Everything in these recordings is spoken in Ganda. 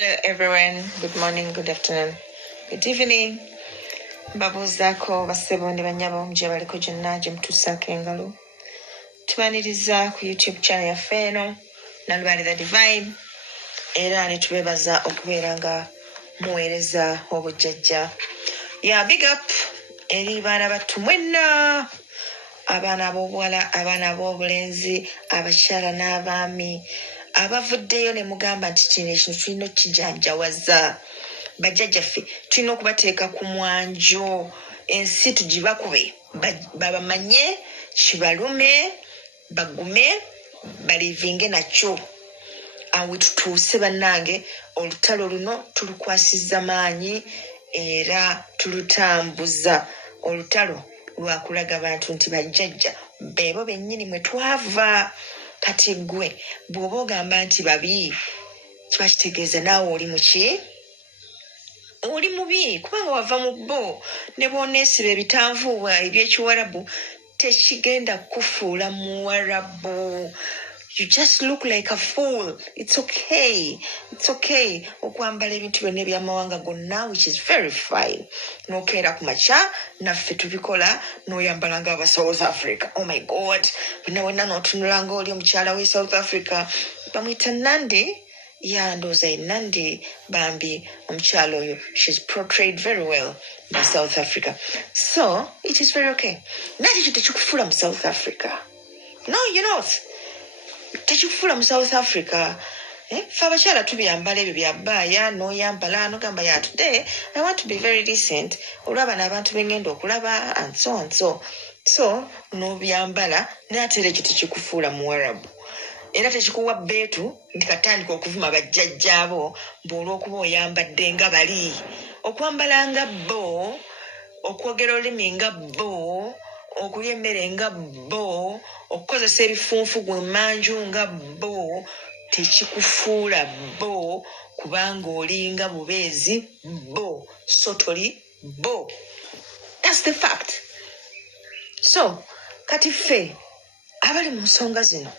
Hello everyone, good morning, good afternoon, good evening. Mbabuuzaako bassebo ne bannyabo gye baliko gyonna gye mutussaako engalo. Tubaniriza ku YouTube channel yaffe eno Nalubaale the Divine era ne tubeebaza okubeera nga muweereza obujjajja. Big up eri baana battu mwenna, abaana ab'obuwala, abaana ab'obulenzi, abakyala n'abaami abavuddeyo ne mugamba nti kino ekintu tulina okkijanjawaza. Bajjajjaffe tulina okubateeka ku mwanjo, ensi tugibakube babamanye, kibalume, bagume, balivinge nakyo. Awe tutuuse bannange, olutalo luno tulukwasizza maanyi era tulutambuza. Olutalo lwakulaga abantu nti bajjajja beebo bennyini mwe twava. Kati gwe bw'oba ogamba nti babi, kiba kitegeeza naawe oli muki? Oli mubi, kubanga wava mu bbo. Ne bw'oneesiba ebitanvuuwa eby'Ekiwarabu tekigenda kufuula Muwarabu. You just look like a fool. It's okay. It's okay. Okwambala ebintu byonna eby'amawanga gonna, which is very fine. N'okeera ku makya naffe tubikola, n'oyambala ng'aba South Africa. Oh my God. Wenna n'otunula ng'oli omukyala w'e South Africa. Bamuyita Nandi. Ndowooza Nandi Bambi omukyala oyo. She's portrayed very well by South Africa. So, it is very okay. Nati ekyo tekikufuula mu South Africa. No, you're not. Tekikufuula mu South Africa. Ffe abakyala tubyambala ebyo byabbaaya n'oyambala n'ogamba ya today I want to be very decent. Olwaba n'abantu bengenda okulaba and so. So, n'obyambala n'ate ekyo tekikufuula Muwarabu. Era tekikuwa bbeetu nti katandika okuvuma bajjajjaabo bw'olw'okuba oyambadde nga bali. Okwambala nga bo, okwogera olulimi nga bo, okulya emmere nga bo, okukozesa ebifunfu gwe manju nga bo, tekikufuula bo kubanga olinga bubeezi bo, so toli bo. That's the fact. So, kati ffe abali mu nsonga zino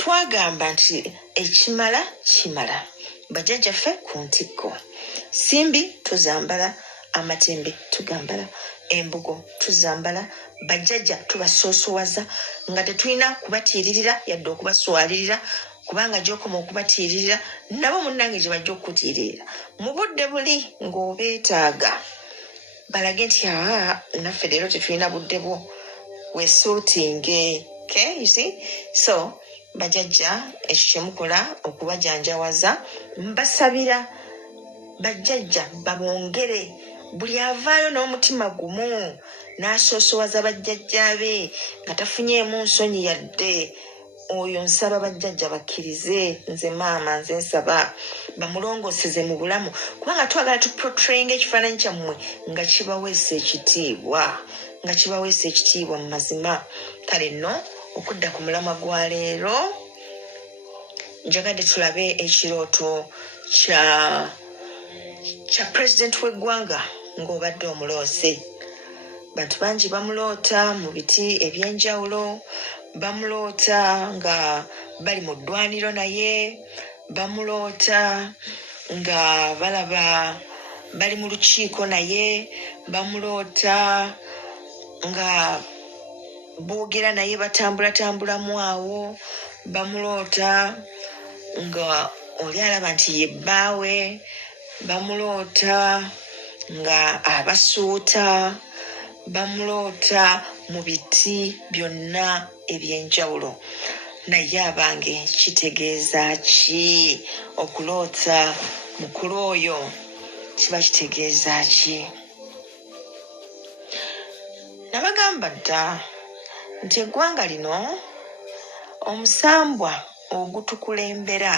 twagamba nti ekimala kimala. Bajjajjaffe ku ntikko. Simbi tuzambala, amatembe tugambala, embugo tuzambala, bajjajja tubasoosowaza nga tetulina kubatiiririra yadde okubaswalirira, kubanga gy'okoma okubatiiririra nabo munnange gye bajja okutiiririra mu budde buli ng'obeetaaga balage nti naffe leero tetulina budde bwo, wesuutinge. Okay, you see? So, bajjajja ekyo kye mukola okubajanjawaza, mbasabira bajjajja babongere, buli avaayo n'omutima gumu n'asoosowaza bajjajja be nga tafunyeemu nsonyi yadde, oyo nsaba bajjajja bakkirize. Nze maama, nze nsaba bamulongooseze mu bulamu, kubanga twagala tuportrayinga ekifaananyi kyammwe nga kibaweesa ekitiibwa mu mazima. Kale nno okudda ku mulamwa gwa leero njagadde tulabe ekirooto kya pulezidenti w'eggwanga ng'obadde omuloose. Bantu bangi bamuloota mu biti eby'enjawulo, bamuloota nga bali mu ddwaniro naye, bamuloota nga balaba bali mu lukiiko naye, bamuloota nga boogera naye batambulatambulamu awo, bamuloota nga oli alaba nti ye bbaawe, bamuloota nga abasuuta, bamuloota mu biti byonna eby'enjawulo. Naye abange kitegeeza ki okuloota mukulu oyo? Kiba kitegeeza ki? Nabagamba dda nti eggwanga lino omusambwa ogutukulembera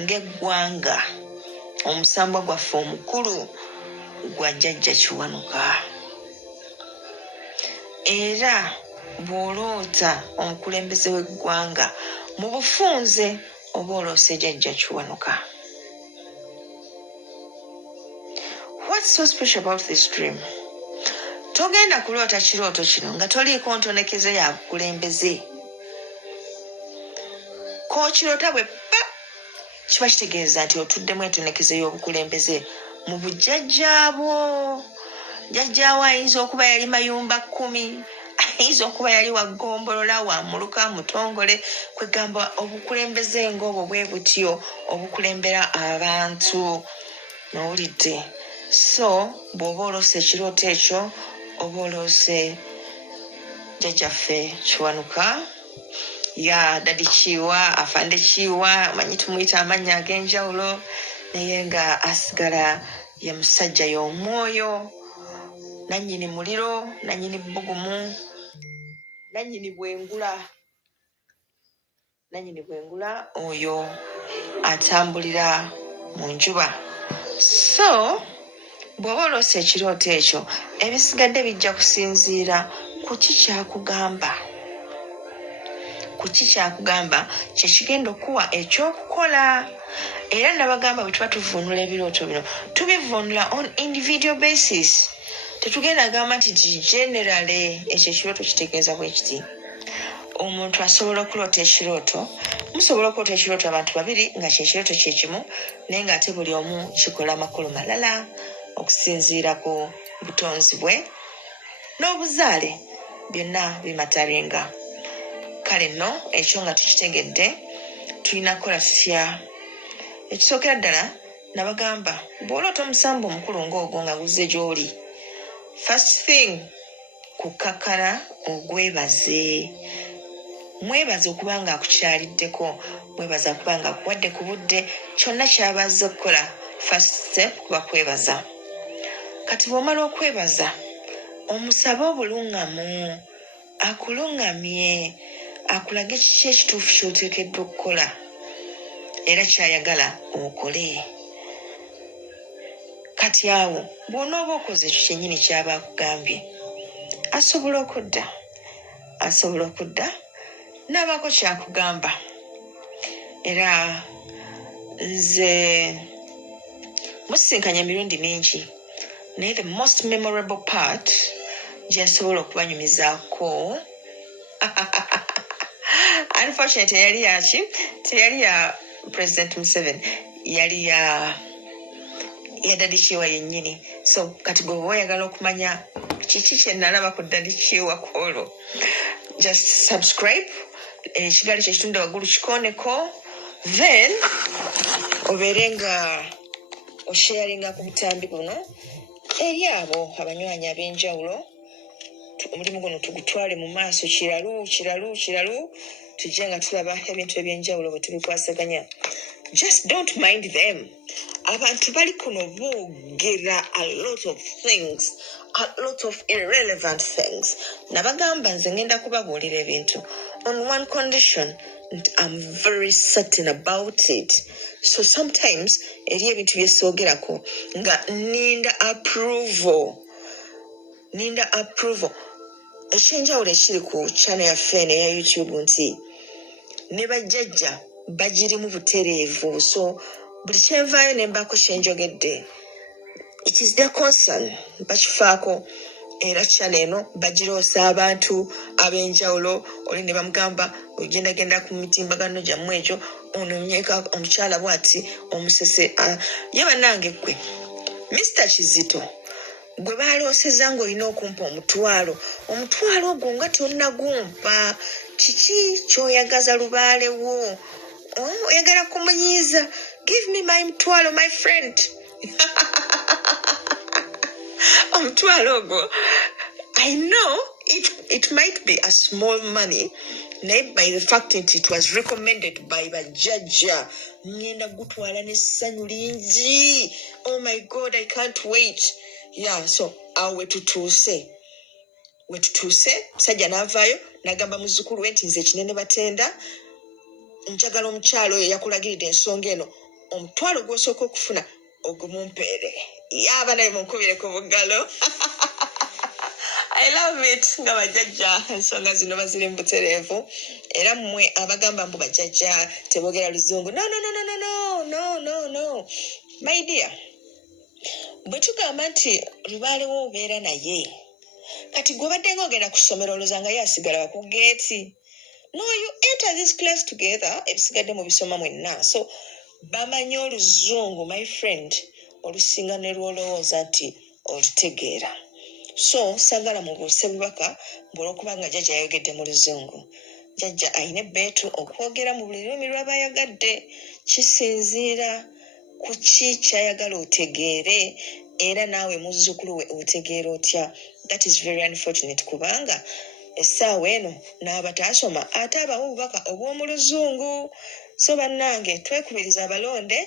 ng'eggwanga, omusambwa gwaffe omukulu gwa Jjajja Kiwanuka. Era bw'oloota omukulembeze w'eggwanga mu bufunze oba oloose Jjajja Kiwanuka. What's so special about this dream? Togenda kuloota kirooto kino nga toliiko ntonekeze ya bukulembeze. Kookirota bwe kiba kitegeeza nti otuddemu entenekezo y'obukulembeze mu bujjajjaabwo. Jjajjaawo ayinza okuba yali mayumba 10, ayinza okuba yali waggombolola wamuluka mutongole, kwegamba obukulembeze ng'obwo bwe butyo obukulembera abantu. Nowulidde? So bw'oba olose ekirooto ekyo oba olose jjajjaffe Kiwanuka, ya Dadi Kiiwa, Afande Kiiwa, manyi tumuyita amannya ag'enjawulo, naye nga asigala ye musajja y'omwoyo, nannyini muliro, nannyini bbugumu, nannyini bwengula, oyo atambulira mu njuba. So bw'oba olose ekirooto ekyo, ebisigadde bijja kusinziira ku kyakugamba kyekigenda okuwa ekyokukola. Era nabagamba bwe tuba tuvuunula ebirooto bino tubivuunula on individual basis. Tetugenda agamba nti generally ekyo ekirooto kitegeeza bwe kiti. Omuntu asobola okuloota ekirooto, musobola okuloota ekirooto abantu babiri nga kyekirooto kyekimu, naye ng'ate buli omu kikola amakulu malala okusinziira ku butonzi bwe n'obuzaale, byonna bimatarenga. Kale nno ekyo nga tukitegedde, tulina kukola tutya? Ekisookera ddala nabagamba bw'oloota omusambu omukulu ng'ogwo nga guzze gy'oli, first thing kukakkana ogwebaze. Mwebaze okuba nga akukyaliddeko, mwebaze okuba nga akuwadde ku budde, kyonna ky'abazze okukola first step kuba kwebaza. Kati bw'omala okwebaza, omusabe obuluŋŋamu, akuluŋŋamye, akulage kiki ekituufu ky'oteekeddwa okukola era ky'ayagala okole. Kati awo bw'onooba okoze ekyo kyennyini ky'aba akugambye, asobola okudda n'abaako kyakugamba. Era nze musisinkanya emirundi mingi, naye the most memorable part gyasobola okubanyumizaako unfortunately teyali ya President Museveni, yali ya Dadi Kiiwa yennyini. So kati gwe oyagala okumanya kiki kye nalaba ku Dadi Kiiwa kwolwo, just subscribe, ekigali kyekitunda waggulu kikooneko, then obeere nga osharinga ku butambi buno eri abo abanywanyi ab'enjawulo. Omulimu guno tugutwale mu maaso kiralu, tujje nga tulaba ebintu eby'enjawulo bwe tubikwasaganya. Just don't mind them. Abantu bali kuno boogera a lot of things, a lot of irrelevant things. Nabagamba nze ngenda kubabuulira ebintu on one condition, and I'm very certain about it. So sometimes eri ebintu byesoogerako nga ninda approval. Ekyenjawulo ekiri ku channel yaffe eno eya YouTube nti ne bajjajja bagirimu butereevu. So buli kyenvaayo ne mbaako kyenjogedde, it is their concern, bakifaako. Era channel eno bagiroosa abantu ab'enjawulo, oli ne bamugamba ogendagenda ku mitimbagano gyammwe ekyo, ono nyeeka omukyala bw'ati, omusese ye bannange ggwe Mr. Kizito gwe baalooseza ng'olina okumpa omutwalo ogwo nga tonnagumpa. Kiki ky'oyagaza lubaalewo? Oyagala kumunyiiza? Give me my mutwalo, my friend. Omutwalo ogwo, I know it might be a small money, naye by the fact that it was recommended by bajjajja, ngenda gutwala n'essanyu lingi. Oh my God, I can't wait. Yeah, so awo wetutuuse musajja n'avaayo n'agamba muzzukulu we nti nze ekinene batenda, njagala omukyalo oyo yakulagiridde ensonga eno, omutwalo gw'osooka okufuna ogumumpeere. Yaaba naye munkubire ku bugalo. I love it nga bajjajja ensonga zino baziri mu butereevu. Era mmwe abagamba mbu bajjajja teboogera luzungu, no. My dear, bwe tugamba nti lubaalewo obeera naye, kati gwe badde ng'ogenda ku ssomero olowooza nga ye asigala ku geeti. No, you enter this class together, ebisigadde mu bisoma mwenna. So bamanyi oluzungu my friend olusinga ne lwolowooza nti olutegeera. So sagala mubuuse bubaka bw'olwokuba nga jjajja yayogedde mu luzungu. Jjajja ayina ebbeetu okwogera mu buli lulimi lw'aba ayagadde. Kisinziira ku ki kyayagala otegeere era naawe muzzukulu we otegeera otya. That is very unfortunate kubanga essaawa eno n'abataasoma ate abamu obubaka obw'omu luzungu. So bannange twekubiriza abalonde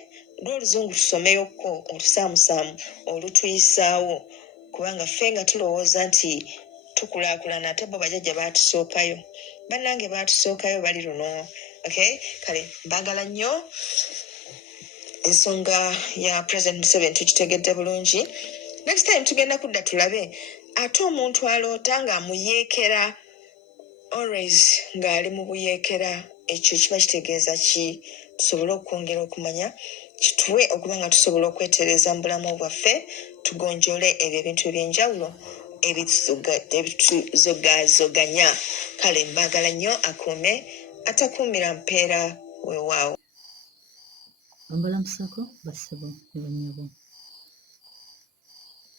lw'oluzungu tusomeyokko olusaamusaamu olutuyisaawo kubanga ffe nga tulowooza nti tukulaakulana ate bo bajjajja baatusookayo. Bannange baatusookayo bali luno. Okay? Kale mbaagala nnyo. Ensonga ya President Museveni tukitegedde bulungi. Next time tugenda kudda tulabe ate omuntu aloota ng'amuyeekera always ng'ali mu buyeekera ekyo kiba kitegeeza ki? Tusobole okwongera okumanya kituwe okuba nga tusobola okwetereza mu bulamu bwaffe tugonjole ebyo ebintu eby'enjawulo ebituzogazoganya. Kale mbaagala nnyo akuume atakuumira mpeera weewaawo. Ambalamusako bassebo ne bannyabo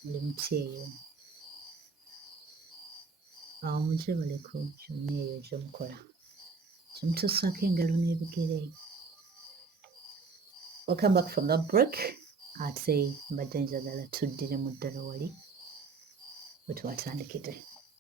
buli mutyeyo awo mugyebaleko kyonna eyo gyomukola kimutuusaako engalo n'ebigere. Welcome back from that break. Ate mbadde njagala tuddire mu ddala wali we twatandikidde.